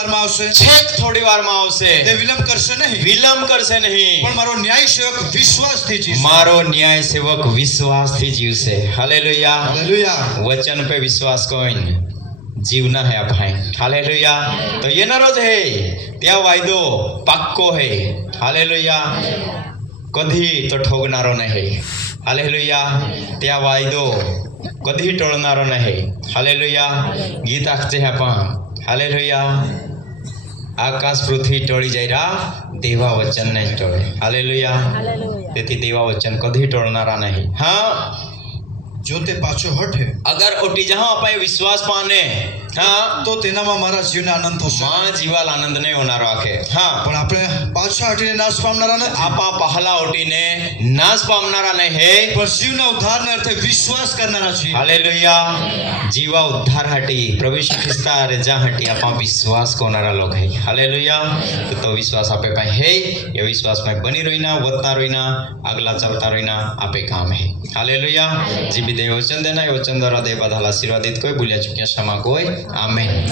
વારમાં આવશે, છેક થોડી વારમાં આવશે, તે વિલંબ કરશે નહીં, વિલંબ કરશે નહીં, પણ મારો ન્યાય સેવક વિશ્વાસથી જીવશે. મારો ન્યાય સેવક વિશ્વાસથી જીવશે. હાલેલુયા. હાલેલુયા. वचन पे विश्वास कोइन जीवना है आप हैं. हालेलुया. तो ये ना रोज है त्या वायदो पक्को है. हालेलुया. कधी तो ठोगनारो नहीं. हालेलुया. त्या वायदो कधी टोळनारो नहीं. हालेलुया. गीत आखते हैं आपण. हालेलुया. आकाश पृथ्वी टोळी जायरा देवा वचन नहीं टोळे. हालेलुया. તેથી દેવા વચન કદી ટોળનારા નહીં. હા, જો તે પાછો હટે અગર ઓટી જહાં અપાય વિશ્વાસ પાને, હા, તો તેનામાં મારા જીવને આનંદ થશે. માં જીવાલ આનંદ નહીં હોનારો આખે. હા, પણ આપણે પાછા હટીને નાશ પામનારા નથી, આપા પહલા ઓટીને નાશ પામનારા નહીં હે, પણ જીવના ઉદ્ધારના અર્થે વિશ્વાસ કરનારા છીએ. હાલેલુયા. જીવા ઉદ્ધાર હટી પ્રભુ ઈસુ ખ્રિસ્તા રજા હટી આપા વિશ્વાસ કોનારા લોક હે. હાલેલુયા. તો વિશ્વાસ આપે પાય હે, એ વિશ્વાસમાં બની રહીના, વધતા રહીના, આગલા ચાલતા રહીના આપે કામ હે. હાલેલુયા. जी भी देव वचन देना है वचन द्वारा देव बधाला आशीर्वादित कोई भूलिया चुकिया क्षमा कोई. आमेन.